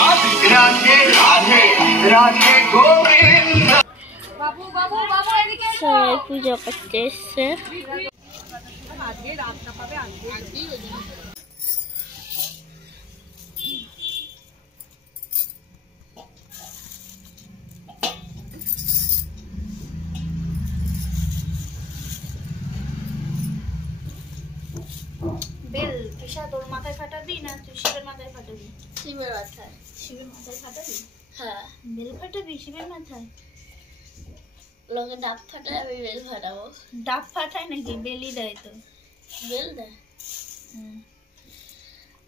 রাধে রাধে রাধে গোবিন্দ। সবাই পুজো করতে এসছে। বেল কিসা তোর মাথায় ফাটাবি না তুই শিবের মাথায় ফাটাবি? শিবের মাথায়। শিবের মাথায় ফাটাবি? হ্যাঁ। বেল ফাটাবি শিবের মাথায়? লোকে ডাব ফাটায়, আমি বেল ফাটাবো। ডাব ফাটায় নাকি? বেলই দেয় তো। বেল দেয়?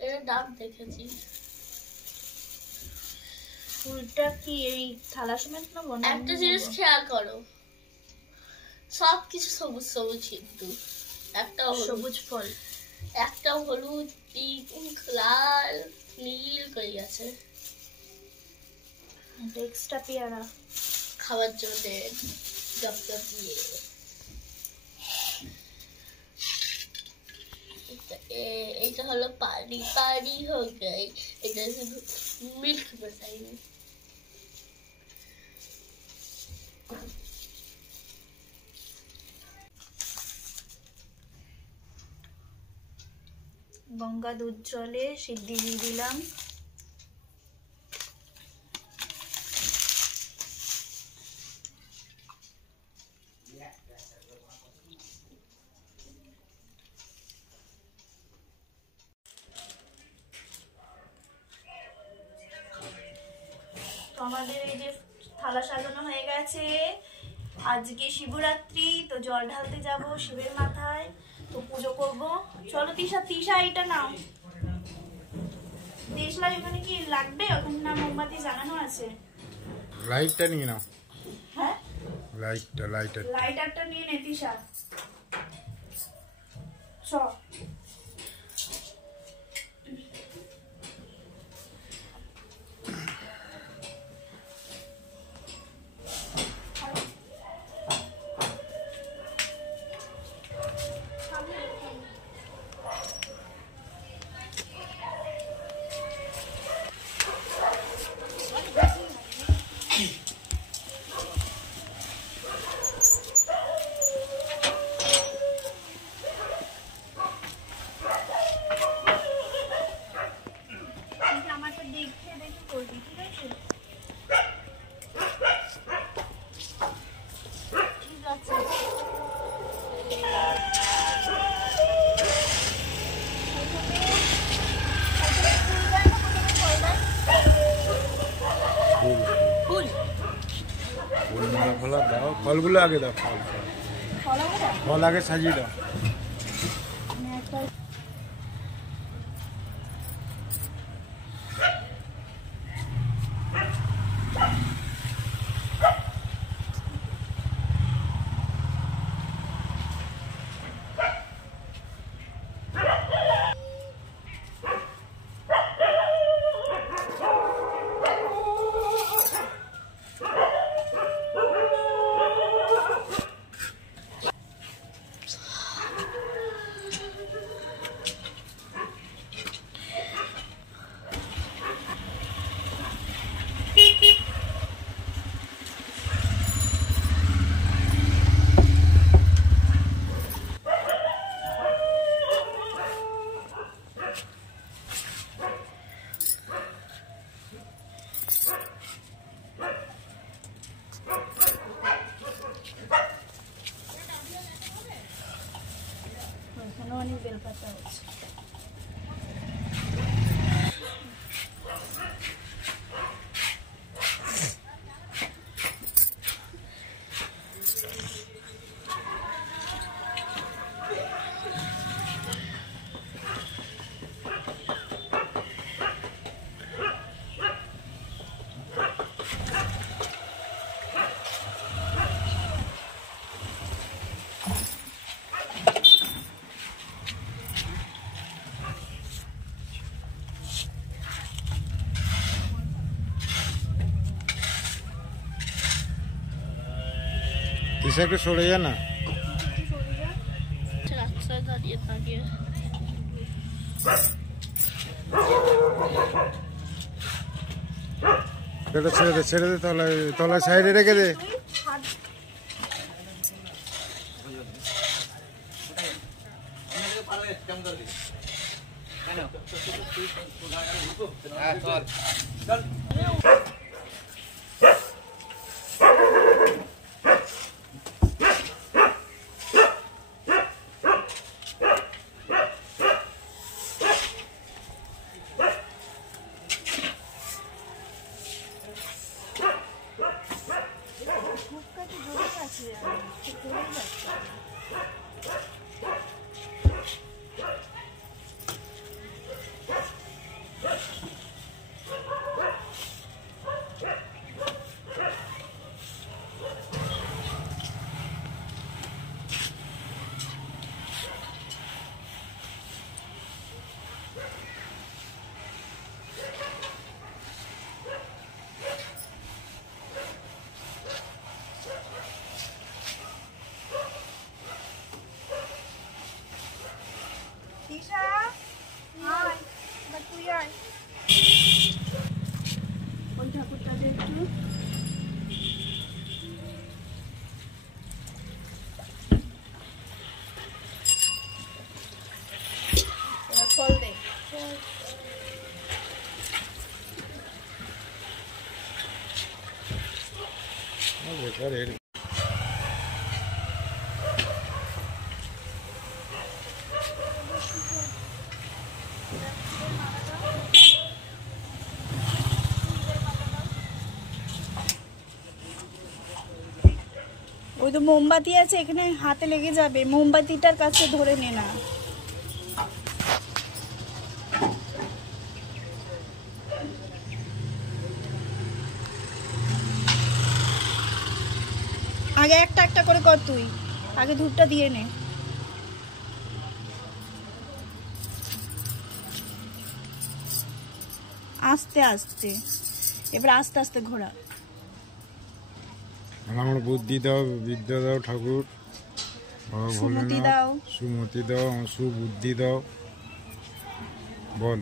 এটা ডাব দেখেছি। ফুলটা কি এই থালা সমেত না বনা? একটা জিনিস খেয়াল করো, সব কিছু সবুজ সবুজ, কিন্তু একটা সবুজ ফল, একটা হলুদ, পিঙ্ক, লাল, নীল করে গেছে। এক্সট্রা পেয়ারা খাবার জন্য জব জব দিয়ে। এটা হলো পানি, পানি হয়ে গেছে। এটা শুধু মিল্ক বানাইনি। গঙ্গা দুধ জলে সিদ্ধি দিয়ে দিলাম। তো আমাদের এই যে থালা সাজানো হয়ে গেছে। আজকে শিবরাত্রি, তো জল ঢালতে যাব শিবের মাথায়, তো পুজো করব। চলো তিশা, তিশা এটা নাও। দেশলাই ওখানে কি লাগবে? ওখানে না মোমবাতি জ্বালানো আছে। লাইটটা নিয়ে নাও। হ্যাঁ, লাইটারটা নিয়ে নে তিশা। চ দাও, ফলগুলো আগে দাও। ফল আগে সাজিয়ে দাও। অনেক বেলপাতা আছে। তিশা একটু সরে যা না। রাস্তায় দাঁড়িয়ে দাঁড়িয়ে এটা ছেড়ে দে তলায় সাইডে রেখে দে। ওই ঠাকুরটাতে একটু ফল দে। ওই তো মোমবাতি আছে এখানে, হাতে লেগে যাবে, মোমবাতিটার কাছে ধরে নে না। আগে একটা একটা করে কর, তুই আগে ধূপটা দিয়ে নে। আস্তে আস্তে, এবার আস্তে আস্তে ঘোরা। আমার বুদ্ধি দাও, বিদ্যা দাও ঠাকুর, সুমতি দাও, সুমতি দাও, আমার সুবুদ্ধি দাও, বল।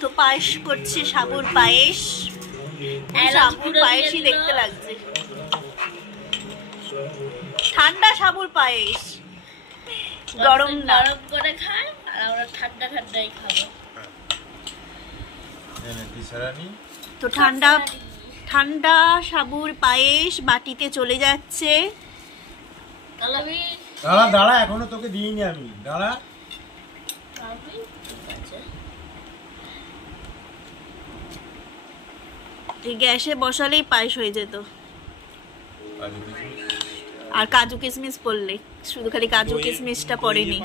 তো পায়েস করছে, সাবুর পায়েস। সাবুর পায়েসই দেখতে লাগছে, ঠান্ডা সাবুর পায়েস, গরম না। গরম করে খায় আর আমরা ঠান্ডা ঠান্ডাই খাবো। তো ঠান্ডা ঠান্ডা সাবুর পায়েস বাটিতে চলে যাচ্ছে। দাঁড়া এখনো তোকে দিইনি আমি, দাঁড়া। গ্যাসে বসালেই পায়েস হয়ে যেত। আর কাজু কিশমিশ পড়লে, শুধু খালি কাজু কিশমিশটা পড়েনি।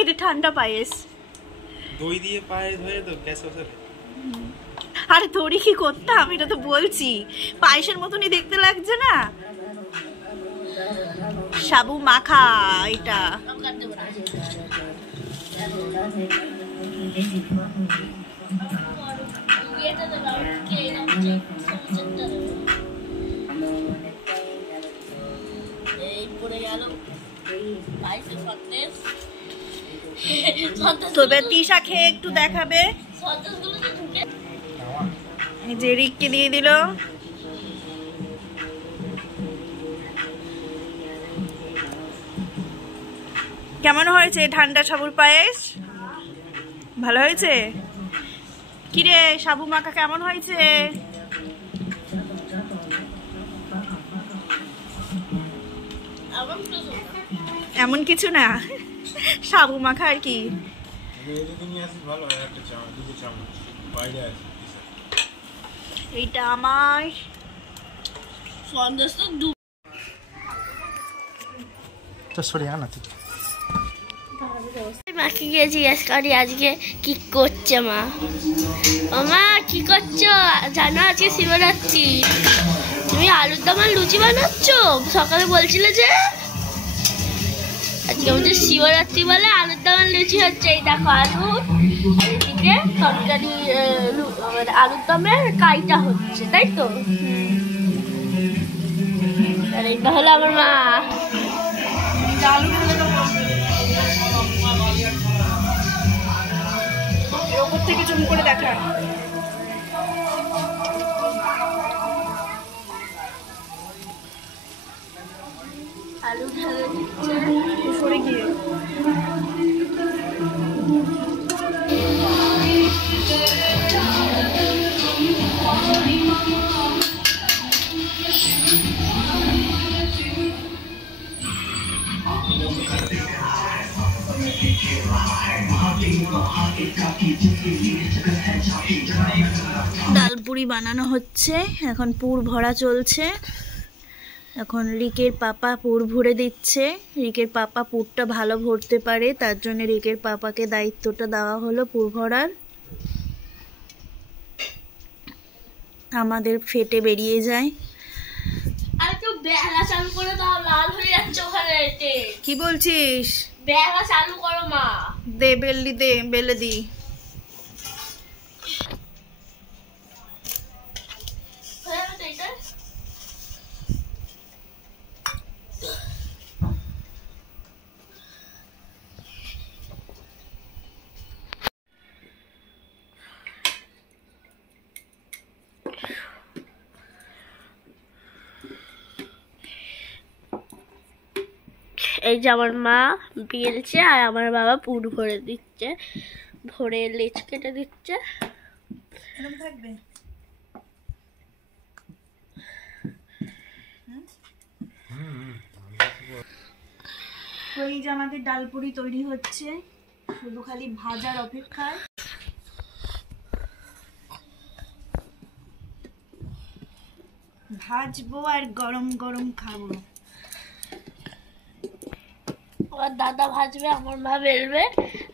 এটা ঠান্ডা পায়েস, দই দিয়ে পায়েস হয়ে তো গ্যাস বসালে। আরে তোরই কি করতাম, এটা তো বলছি পায়েসের মতনই দেখতে লাগছে না। সাবু মাখা এটা। তবে তিশা খেয়ে একটু দেখাবে। যে রিককে দিয়ে দিল। কেমন হয়েছে ঠান্ডা সাবুর পায়েস? ভালো হয়েছে? কিরে সাবু মাখা কেমন হয়েছে? এমন কিছু না, সাবু মাখা আর কি। এইটা আমার মাকে গিয়ে জিজ্ঞেস করি আজকে কি করছে মা। মা কি করছো? জানো আজকে শিবরাত্রি, তুমি আলুর দম আর লুচি বানাচ্ছ, সকালে বলছিলে যে। আজকে আজকে হচ্ছে শিবরাত্রি বলে আলুর দম লুচি হচ্ছে। এই দেখো আলু, আর এদিকে তরকারি আলুর দমের কাইটা হচ্ছে, তাই তো? আর এইটা হলো আমার মা। ওপর থেকে জুম করে দেখা। আলু ঢালা দিচ্ছে সরে গিয়ে ডালপুরি বানানো হচ্ছে, এখন পুর ভরা চলছে। এখন রিকের পাপা পুর ভরে দিচ্ছে। রিকের পাপা পুরটা ভালো ভরতে পারে, তার জন্য রিকের পাপাকে দায়িত্বটা দেওয়া হলো পুর ভরার। আমাদের ফেটে বেরিয়ে যায়। আর তো বেলা চালু করে দাও, লাল হয়ে যাচ্ছে ওখানে। কি বলছিস? বেলা চালু করো মা। দে বেললি, দে বেলে দি। হয়ে গেছে এটা। এই যে আমার মা বেলছে আর আমার বাবা পুর ভরে দিচ্ছে, ভরে লেচ কেটে দিচ্ছে। থাকবে এই যে আমাদের ডালপুরি তৈরি হচ্ছে, শুধু খালি ভাজার অপেক্ষায়। ভাজবো আর গরম গরম খাবো। আমার দাদা ভাজবে, আমার মা বেলবে,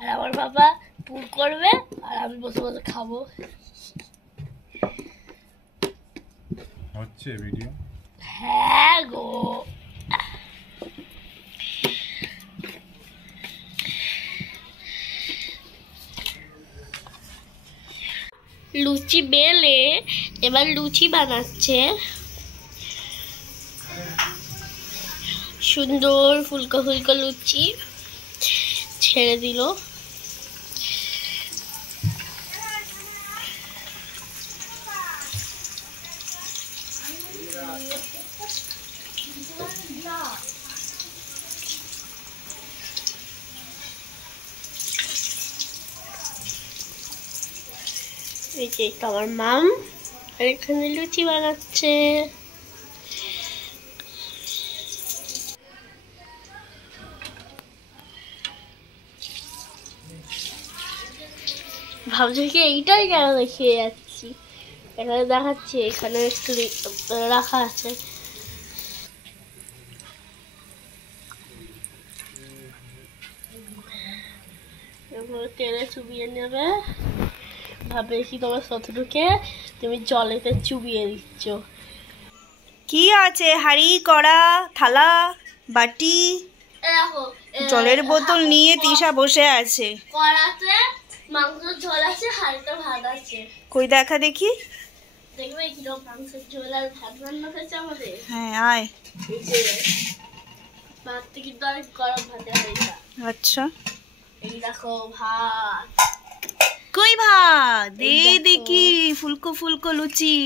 আর আমার বাবা পুর করবে, আর আমি বসে বসে খাবো। হচ্ছে ভিডিও। হ্যাঁ গো, লুচি বেলে এবার লুচি বানাচ্ছে। সুন্দর ফুলকো ফুলকো লুচি ছেড়ে দিল। এই যে আমার মাম আর এখানে লুচি বানাচ্ছে। ভাবছি কি এইটাই কেন দেখিয়ে যাচ্ছি, এখানে দেখাচ্ছি, এখানে একটু রাখা আছে। তেলে চুবিয়ে নেবে, ভাবে কি তোমার শত্রুকে তুমি জলেতে চুবিয়ে দিচ্ছ। কি আছে? হাঁড়ি, কড়া, থালা, বাটি, জলের বোতল নিয়ে তিশা বসে আছে। কড়াতে মাংসের ঝোল আছে, হালকা ভাত আছে। কই দেখা দেখি। দেখবে কিরকম মাংসের ঝোল আর ভাত রান্না হয়েছে আমাদের। হ্যাঁ আয়। ভাতটা কিন্তু অনেক গরম ভাতে হয়েছে। আচ্ছা এই দেখো ভাত। কই ভাত? দে দেখি, ফুলকো ফুলকো লুচি।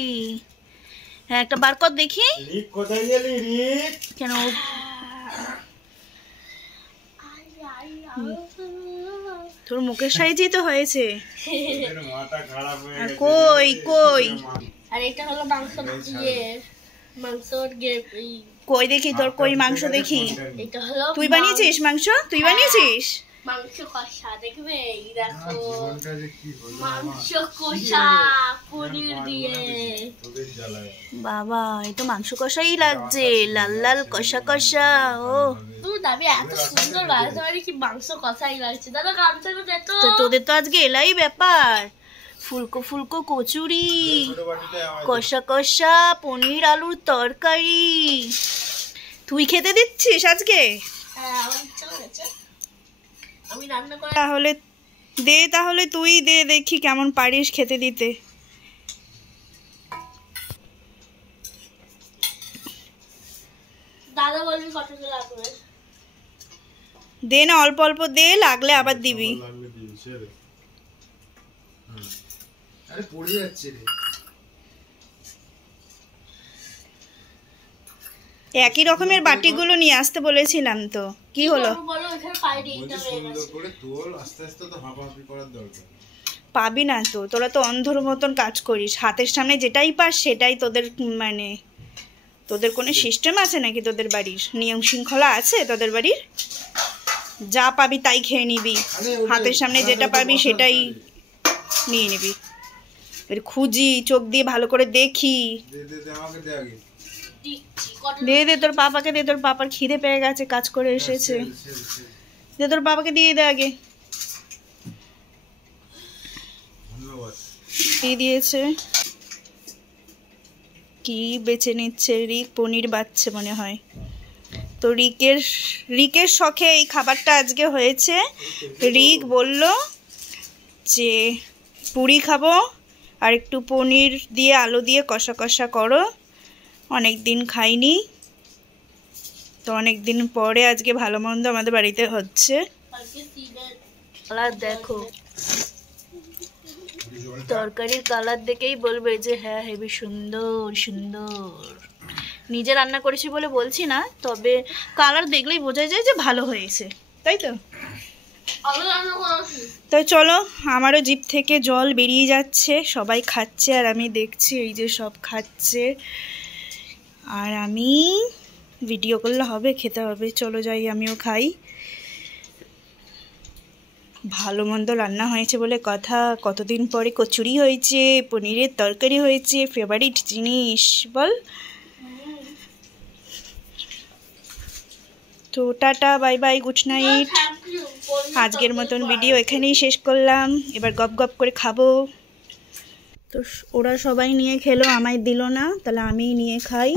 হ্যাঁ একটা বার কর দেখি। রিক কোথায় গেলি রিক? কেন তোর মুখের সাইজই তো হয়েছে। মাথা খারাপ হয়ে আর গেছে। কই কই আর এটা হলো মাংস দিয়ে মাংসর কই দেখি তোর কই মাংস দেখি। এটা হলো তুই বানিয়েছিস মাংস? তুই বানিয়েছিস? মাংস কষা, দেখবে এই দেখো জীবনটা যে কি হলো মাংস কষা পনির দিয়ে। বাবা এই তো মাংস কষাই লাগছে, লাল লাল কষা কষা। ও তুই দাবি এত সুন্দর বানাতে পারি কি মাংস কষাই লাগছে। দাদা গামছাটা দে তো। তো তোদের তো আজকে এলাই ব্যাপার, ফুলকো ফুলকো কচুরি, কষা কষা পনির আলুর তরকারি। তুই খেতে দিচ্ছিস আজকে? হ্যাঁ আমার ইচ্ছা করেছে আমি রান্না করে তাহলে তুই দে, দেখি কেমন পারিস খেতে দিতে। দাদা বলবি কতটা লাগবে দে না, অল্প অল্প দে, লাগলে আবার দিবি। লাগলে দিবি ছেড়ে। আরে পড়ে যাচ্ছে রে। একই রকমের বাটিগুলো নিয়ে আসতে বলেছিলাম তো, কি হলো? বলো এখানে পাইনি বলছি সুন্দর করে তোল, আস্তে আস্তে তো হাঁপাহাঁপি করার দরকার। পাবি না তো, তোরা তো অন্ধর মতন কাজ করিস, হাতের সামনে যেটাই পাস সেটাই তোদের, মানে তোদের কোনো সিস্টেম আছে নাকি? তোদের বাড়ির নিয়ম শৃঙ্খলা আছে তোদের বাড়ির? যা পাবি তাই খেয়ে নিবি, হাতের সামনে যেটা পাবি সেটাই নিয়ে নিবি। এর খুঁজি, চোখ দিয়ে ভালো করে দেখি। দে দে দে, আমাকে দে আগে। দে তোর পাপাকে দে, তোর পাপার খিদে পেয়ে গেছে, কাজ করে এসেছে। দে তোর পাপাকে দিয়ে দে আগে। ধন্যবাদ। দিয়ে দিয়েছে। কি বেছে নিচ্ছে রিক, পনির বাচ্ছে মনে হয়। তো রিকের শখে এই খাবারটা আজকে হয়েছে। রিক বলল যে পুরি খাবো আর একটু পনির দিয়ে আলু দিয়ে কষা কষা করো, অনেক দিন খাইনি তো, অনেক দিন পরে আজকে ভালো মন্দ আমাদের বাড়িতে হচ্ছে। কালার দেখো, তরকারির কালার দেখেই বলবে যে হ্যাঁ হেবি সুন্দর সুন্দর। নিজে রান্না করেছি বলে বলছি না, তবে কালার দেখলেই বোঝা যায় যে ভালো হয়েছে, তাই তো? আমি রান্না করেছি তাই চলো, আমারও জিভ থেকে জল বেরিয়ে যাচ্ছে। সবাই খাচ্ছে আর আমি দেখছি, এই যে সব খাচ্ছে আর আমি ভিডিও করলে হবে, খেতে হবে। চলো যাই, আমিও খাই। ভালো মন্দ রান্না হয়েছে বলে কথা, কতদিন পরে কচুরি হয়েছে, পনিরের তরকারি হয়েছে, ফেভারিট জিনিস বল। তো tata, bye bye, good night. আজকের মতন ভিডিও এখানেই শেষ করলাম। এবার গপ গপ করে খাবো। তো ওরা সবাই নিয়ে খেলো, আমায় দিল না, তাহলে আমিই নিয়ে খাই।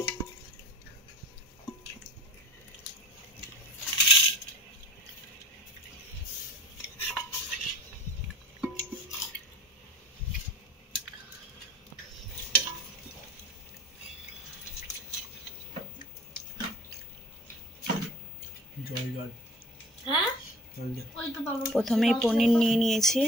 জল জল হ্যাঁ জল দে। ওই তো বাবা প্রথমেই পনির নিয়ে নিয়েছি।